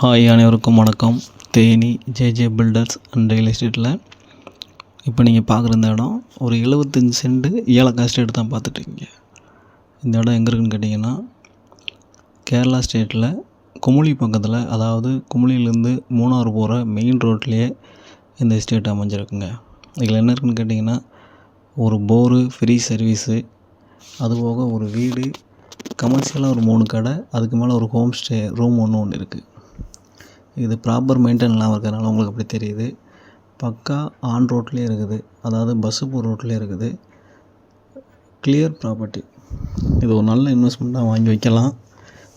Hi, அனைவருக்கும் வணக்கம். Theni JJ filters and real எஸ்டேட்டில் இப்போ நீங்கள் பார்க்குற இந்த இடம் ஒரு 75 சென்ட் ஏலக்காய் எஸ்டேட் தான் பார்த்துட்ருக்கீங்க. இந்த இடம் எங்கே இருக்குதுன்னு கேட்டிங்கன்னா, கேரளா ஸ்டேட்டில் குமுளி பக்கத்தில், அதாவது குமுளியிலேருந்து மூணாறு போகிற மெயின் ரோட்லேயே இந்த எஸ்டேட் அமைஞ்சிருக்குங்க. இதில் என்ன இருக்குதுன்னு கேட்டிங்கன்னா, ஒரு போரு, ஃப்ரீ சர்வீஸு, அதுபோக ஒரு வீடு, கமர்ஷியலாக ஒரு 3 கடை, அதுக்கு மேலே ஒரு ஹோம் ஸ்டே ரூம் ஒன்று இருக்குது. இது ப்ராப்பர் மெயின்டைன் இல்லாமல் இருக்கிறதுனால உங்களுக்கு அப்படி தெரியுது. பக்கா ஆன் ரோட்லேயே இருக்குது, அதாவது பஸ்ஸு போகிற ரோட்லேயே இருக்குது. Clear property. இது ஒரு நல்ல இன்வெஸ்ட்மெண்ட்டாக வாங்கி வைக்கலாம்.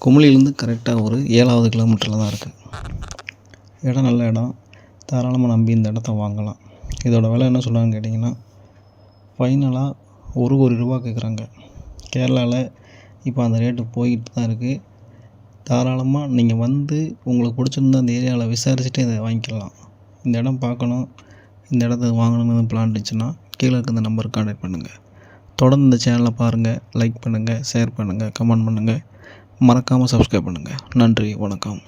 குமுளியிலேருந்து கரெக்டாக ஒரு 7வது கிலோமீட்டரில் தான் இருக்குது. இடம் நல்ல இடம், தாராளமாக நம்பி இந்த இடத்த வாங்கலாம். இதோட விலை என்ன சொல்கிறாங்கன்னு கேட்டிங்கன்னா, ஃபைனலாக 1 கோடி ரூபா கேட்குறாங்க. கேரளாவில் இப்போ அந்த ரேட்டு போய்கிட்டு தான் இருக்குது. தாராளமாக நீங்கள் வந்து உங்களுக்கு பிடிச்சிருந்தா அந்த ஏரியாவில் விசாரிச்சுட்டு இதை வாங்கிக்கலாம். இந்த இடம் பார்க்கணும், இந்த இடத்த வாங்கணும்னு பிளான் இருந்துச்சுன்னா கீழே இருக்க இந்த நம்பருக்கு கான்டாக்ட் பண்ணுங்கள். தொடர்ந்து இந்த சேனலை பாருங்கள், லைக் பண்ணுங்கள், ஷேர் பண்ணுங்கள், கமெண்ட் பண்ணுங்கள், மறக்காமல் சப்ஸ்கிரைப் பண்ணுங்கள். நன்றி, வணக்கம்.